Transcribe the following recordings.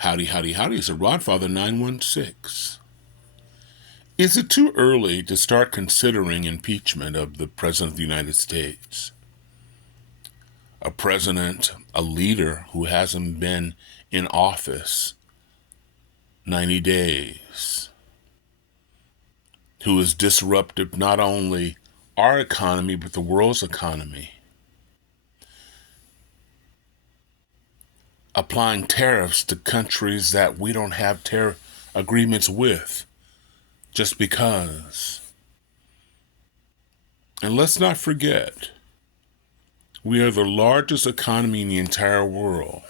Howdy, howdy, howdy. It's a Rodfather 916. Is it too early to start considering impeachment of the President of the United States? A president, a leader who hasn't been in office 90 days, who has disrupted not only our economy, but the world's economy. Applying tariffs to countries that we don't have tariff agreements with, just because. And let's not forget, we are the largest economy in the entire world.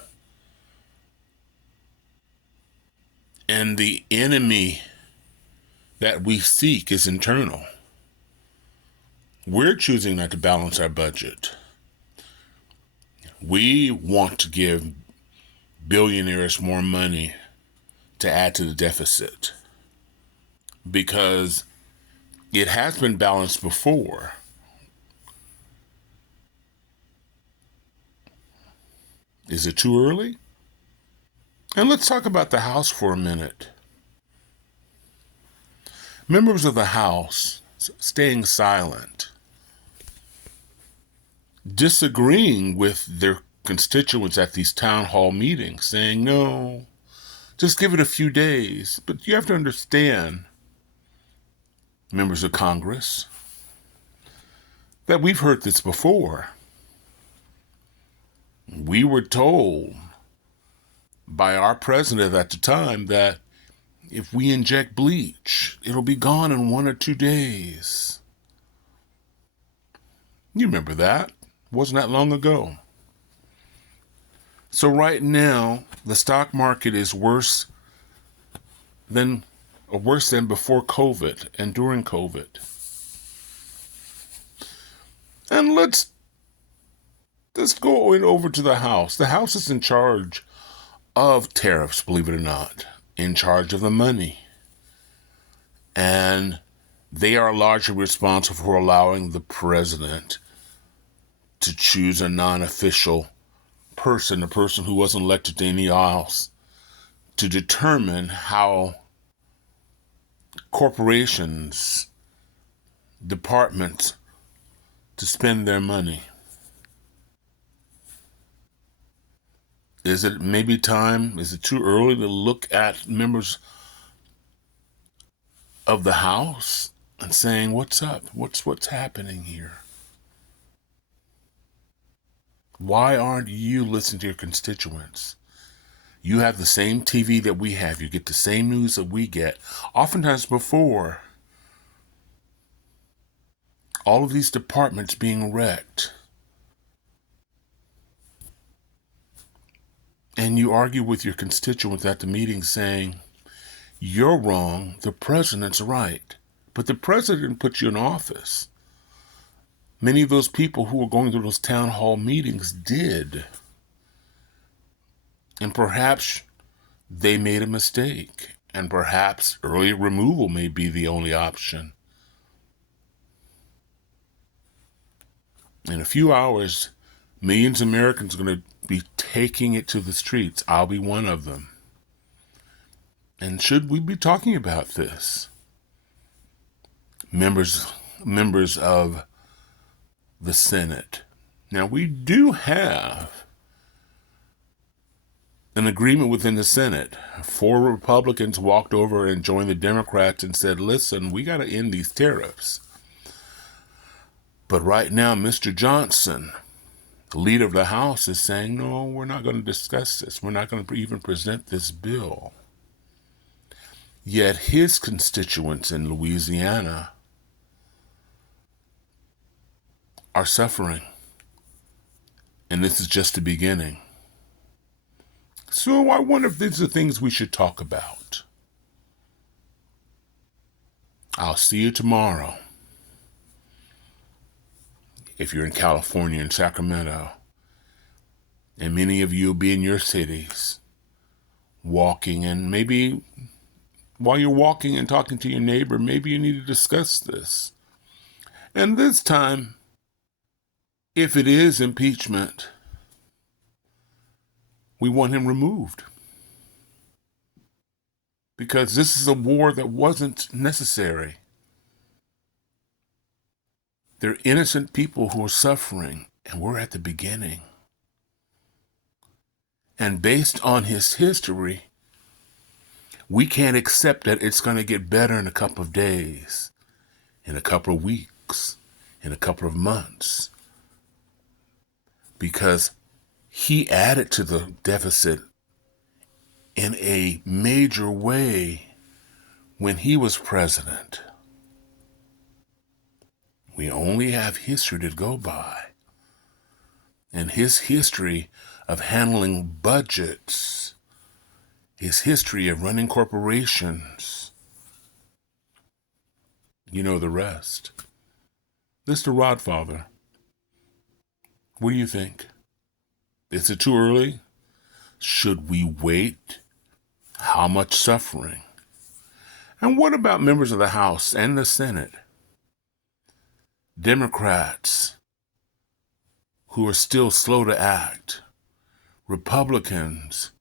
And the enemy that we seek is internal. We're choosing not to balance our budget. We want to give billionaires more money to add to the deficit because it has been balanced before. Is it too early? And let's talk about the House for a minute. Members of the House staying silent, disagreeing with their constituents at these town hall meetings, saying, no, just give it a few days. But you have to understand, members of Congress, that we've heard this before. We were told by our president at the time that if we inject bleach, it'll be gone in 1 or 2 days. You remember that? Wasn't that long ago? So right now, the stock market is worse than before COVID and during COVID. And let's go over to the House. The House is in charge of tariffs, believe it or not, in charge of the money. And they are largely responsible for allowing the president to choose a non-official person, a person who wasn't elected to any office, to determine how corporations, departments, to spend their money. Is it maybe time? Is it too early to look at members of the House and saying, what's up? What's happening here? Why aren't you listening to your constituents? You have the same TV that we have. You get the same news that we get. Oftentimes before, all of these departments being wrecked. And you argue with your constituents at the meeting saying, you're wrong, the president's right. But the president put you in office. Many of those people who were going to those town hall meetings did. And perhaps they made a mistake. And perhaps early removal may be the only option. In a few hours, millions of Americans are going to be taking it to the streets. I'll be one of them. And should we be talking about this? Members of the Senate. Now, we do have an agreement within the Senate. 4 Republicans walked over and joined the Democrats and said, listen, we got to end these tariffs. But right now, Mr. Johnson, the leader of the House, is saying, no, we're not going to discuss this. We're not going to even present this bill. Yet his constituents in Louisiana are suffering. And this is just the beginning. So I wonder if these are things we should talk about. I'll see you tomorrow. If you're in California and Sacramento, and many of you will be in your cities, walking, and maybe while you're walking and talking to your neighbor, maybe you need to discuss this. And this time, if it is impeachment, we want him removed. because this is a war that wasn't necessary. They're innocent people who are suffering, and we're at the beginning. And based on his history, we can't accept that it's going to get better in a couple of days, in a couple of weeks, in a couple of months, because he added to the deficit in a major way when he was president. We only have history to go by. And his history of handling budgets, his history of running corporations, you know the rest. Mr. Rodfather, what do you think? Is it too early? Should we wait? How much suffering? And what about members of the House and the Senate? Democrats who are still slow to act. Republicans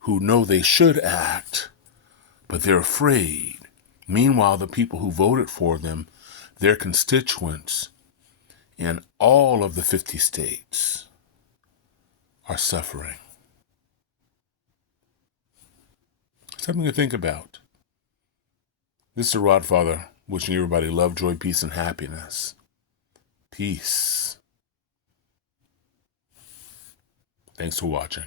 who know they should act, but they're afraid. Meanwhile, the people who voted for them, their constituents in all of the 50 states are suffering. Something to think about. This is the Rodfather wishing everybody love, joy, peace, and happiness. Peace. Thanks for watching.